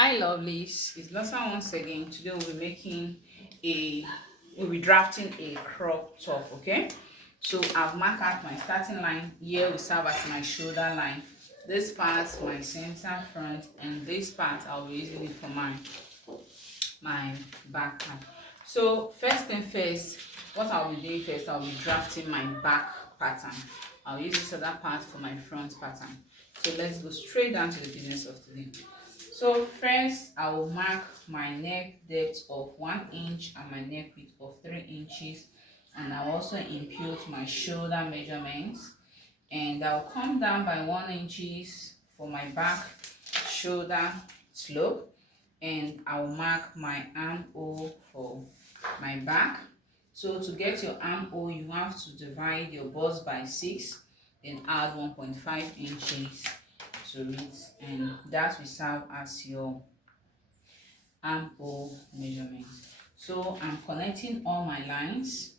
Hi lovelies, it's Losa once again. Today we'll be drafting a crop top, okay? So I've marked out my starting line. Here will serve as my shoulder line. This part my center front, and this part I'll be using it for my back part. So first thing first, what I'll be doing first, I'll be drafting my back pattern. I'll use this other part for my front pattern. So let's go straight down to the business of today. So first, I will mark my neck depth of 1 inch and my neck width of 3 inches, and I'll also impute my shoulder measurements, and I'll come down by 1 inches for my back shoulder slope, and I'll mark my armhole for my back. So to get your armhole, you have to divide your bust by 6, then add 1.5 inches to it, and that will serve as your armhole measurement. So I'm connecting all my lines.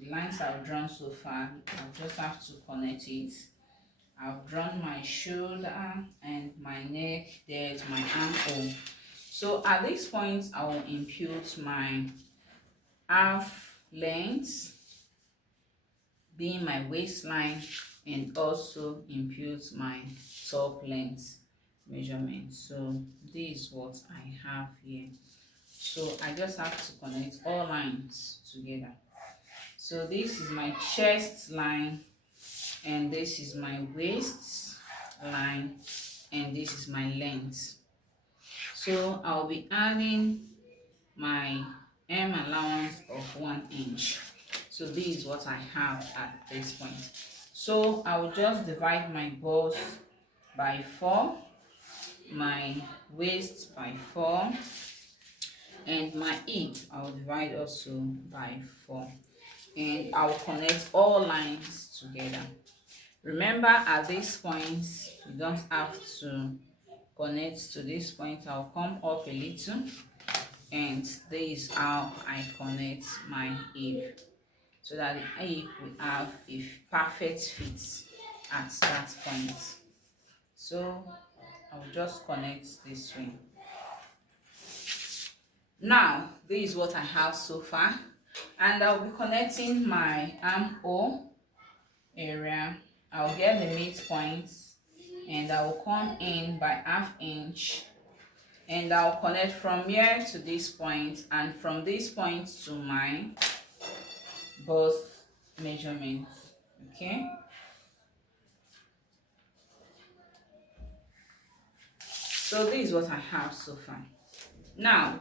The lines I've drawn so far, I'll just have to connect it. I've drawn my shoulder and my neck, there's my armhole. So at this point, I will impute my half length being my waistline, and also impute my top length measurement. So this is what I have here. So I just have to connect all lines together. So this is my chest line, and this is my waist line, and this is my length. So I'll be adding my M allowance of 1 inch. So this is what I have at this point. So I will just divide my bust by 4, my waist by 4, and my hip I will divide also by 4, and I will connect all lines together. Remember, at this point you don't have to connect to this point. I'll come up a little, and this is how I connect my hip, so that the hip will have a perfect fit at that point. So I will just connect this way. Now this is what I have so far, and I'll be connecting my armhole area. I'll get the midpoint, and I will come in by ½ inch, and I'll connect from here to this point, and from this point to my bust measurement. Okay, so this is what I have so far. Now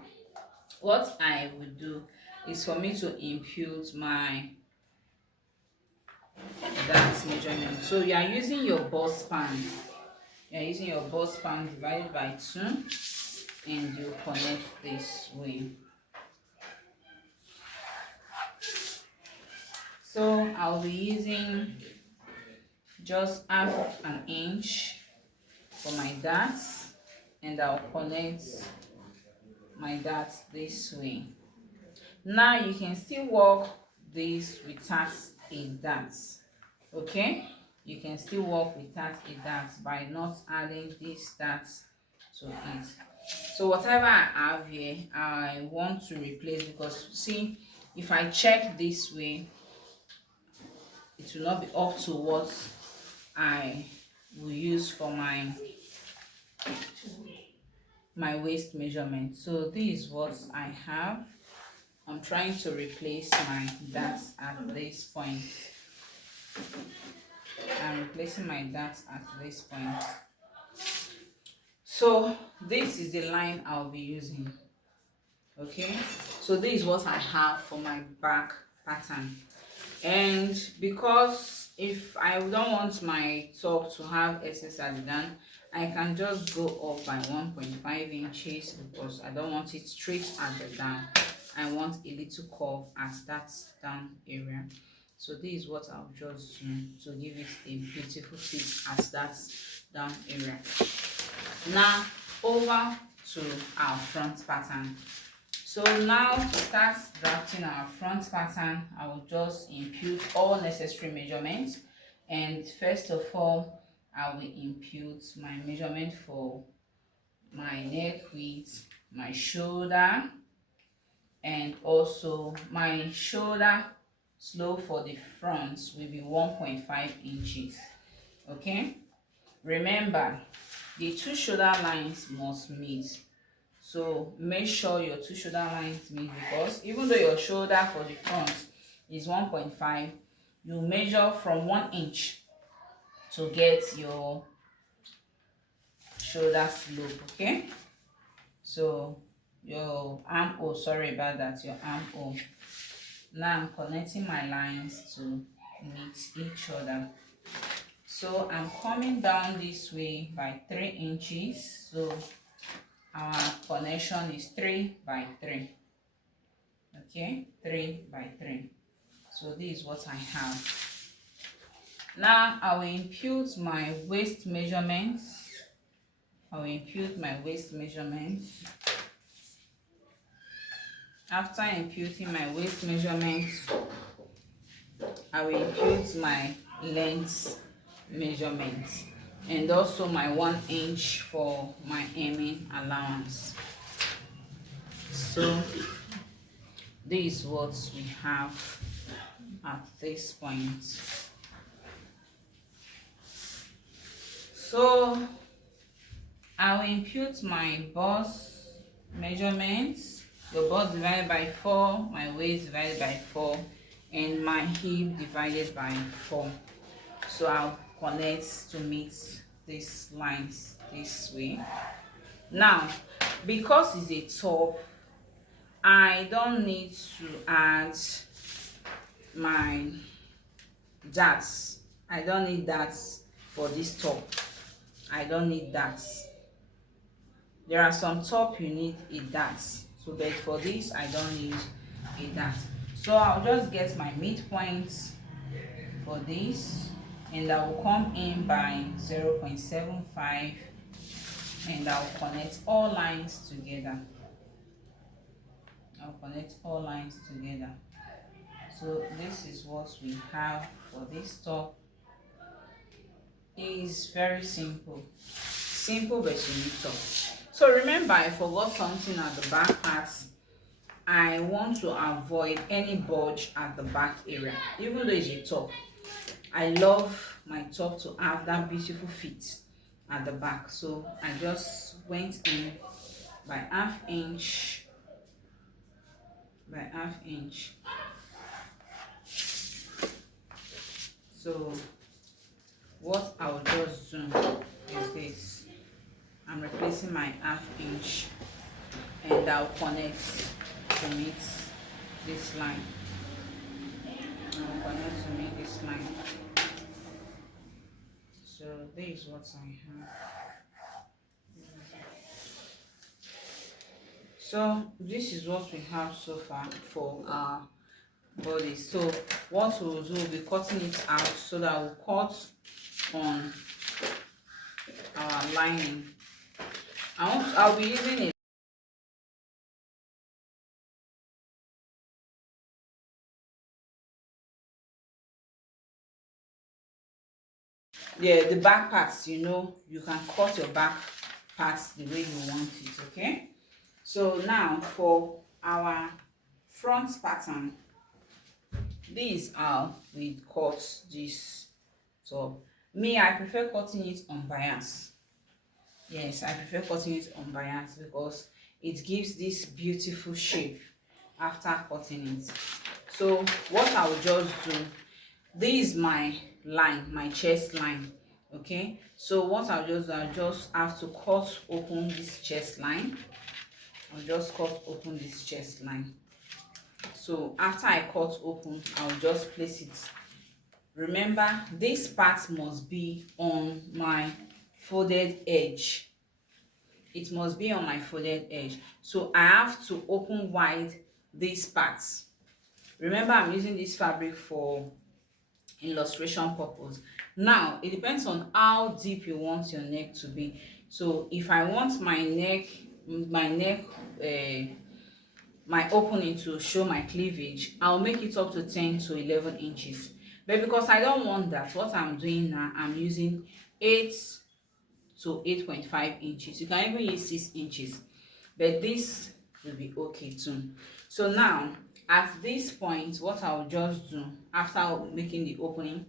what I will do is for me to impute my that measurement. So you are using your bust span. You are using your bust span divided by 2, and you connect this way. So I'll be using just ½ inch for my darts, and I'll connect my darts this way. Now you can still work this without a dart. Okay, you can still work without a dart by not adding this dart to it. So whatever I have here, I want to replace, because see, if I check this way, it will not be up to what I will use for my waist measurement. So this is what I have. I'm trying to replace my darts at this point. I'm replacing my darts at this point. So this is the line I'll be using. Okay, so this is what I have for my back pattern. And because if I don't want my top to have excess at the down, I can just go up by 1.5 inches, because I don't want it straight at the down. I want a little curve at that down area. So this is what I'll just do to give it a beautiful fit at that down area. Now over to our front pattern. So now to start drafting our front pattern, I will just impute all necessary measurements, and first of all I will impute my measurement for my neck width, my shoulder, and also my shoulder slope for the front will be 1.5 inches. Okay, remember the two shoulder lines must meet, so make sure your two shoulder lines meet, because even though your shoulder for the front is 1.5, you measure from 1 inch to get your shoulder slope. Okay, so your armhole, sorry about that, your armhole. Now I'm connecting my lines to meet each other. So I'm coming down this way by 3 inches. So our connection is 3 by 3. Okay, 3 by 3. So this is what I have. Now I will impute my waist measurements. After imputing my waist measurements, I will impute my length measurements and also my 1 inch for my hemming allowance. So this is what we have at this point. So I will impute my bust measurements. Your bust divided by 4, my waist divided by 4, and my hip divided by 4. So I'll connect to meet these lines this way. Now, because it's a top, I don't need to add my darts. I don't need that for this top. I don't need that. There are some top you need a dart, so but for this I don't need a dart. So I'll just get my midpoint for this, and I will come in by 0.75, and I'll connect all lines together. So this is what we have for this top. It is very simple but unique top. So remember, I forgot something at the back part. I want to avoid any bulge at the back area. Even though it's a top, I love my top to have that beautiful fit at the back. So I just went in by half inch. So what I'll just do is this. I'm replacing my half inch, and I'll connect to meet this line. So this is what I have. So this is what we have so far for our body. So what we'll do, we'll be cutting it out so that we'll cut on our lining. I'll be using it. Yeah, the back parts, you can cut your back parts the way you want it. Okay, so now for our front pattern, this is how we cut this top. Me, I prefer cutting it on bias. Yes, I prefer cutting it on bias because it gives this beautiful shape after cutting it. So what I will just do, this is my line, my chest line. Okay, so what I'll just do, I'll just have to cut open this chest line. So after I cut open, I'll just place it. Remember, this part must be on my folded edge. It must be on my folded edge. So I have to open wide these parts. Remember, I'm using this fabric for illustration purpose. Now it depends on how deep you want your neck to be. So if I want my opening to show my cleavage, I'll make it up to 10 to 11 inches. But because I don't want that, what I'm doing now, I'm using 8 to 8.5 inches. You can even use 6 inches, but this will be okay too. So now at this point, what I'll just do after making the opening,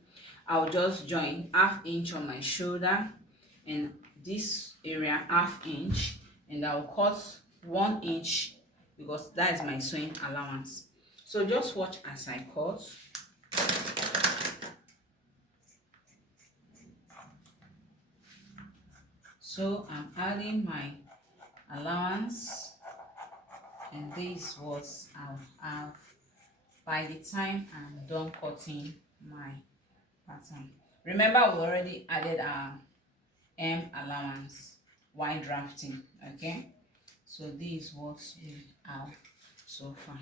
I'll just join half inch on my shoulder and this area half inch, and I'll cut 1 inch because that is my sewing allowance. So just watch as I cut. So I'm adding my allowance, and this is what I'll have by the time I'm done cutting my pattern. Remember, we already added our allowance while drafting. Okay, so this is what we have so far.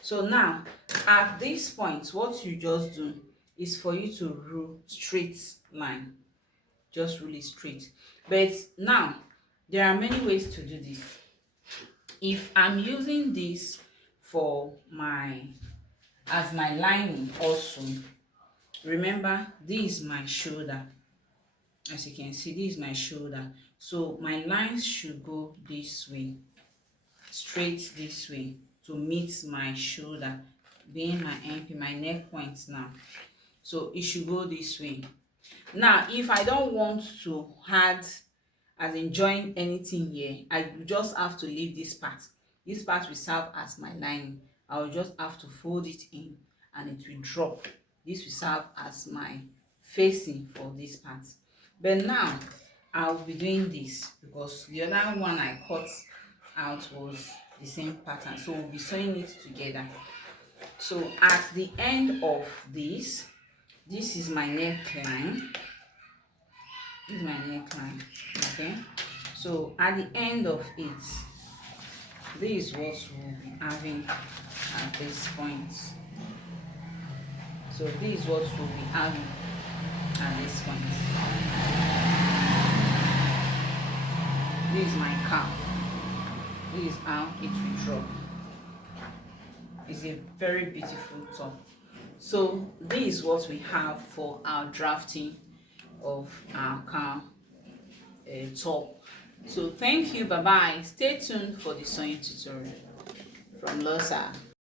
So now at this point, what you just do is for you to rule straight line. Just really straight. But now there are many ways to do this. If I'm using this for my as my lining also, remember this is my shoulder. As you can see, this is my shoulder, so my lines should go this way, straight this way, to meet my shoulder being my MP, my neck point now. So it should go this way. Now if I don't want to add as in join anything here, I just have to leave this part. This part will serve as my lining. I will just have to fold it in and it will drop. This will serve as my facing for this part. But now I'll be doing this because the other one I cut out was the same pattern, so we'll be sewing it together. So at the end of this is my neckline. This is my neckline. Okay, so at the end of it, this is what we'll be having at this point. So this is what we'll be having at this point. This is my cap. This is how it will drop. It's a very beautiful top. So this is what we have for our drafting of our car top. So thank you, bye bye. Stay tuned for the sewing tutorial from Losa.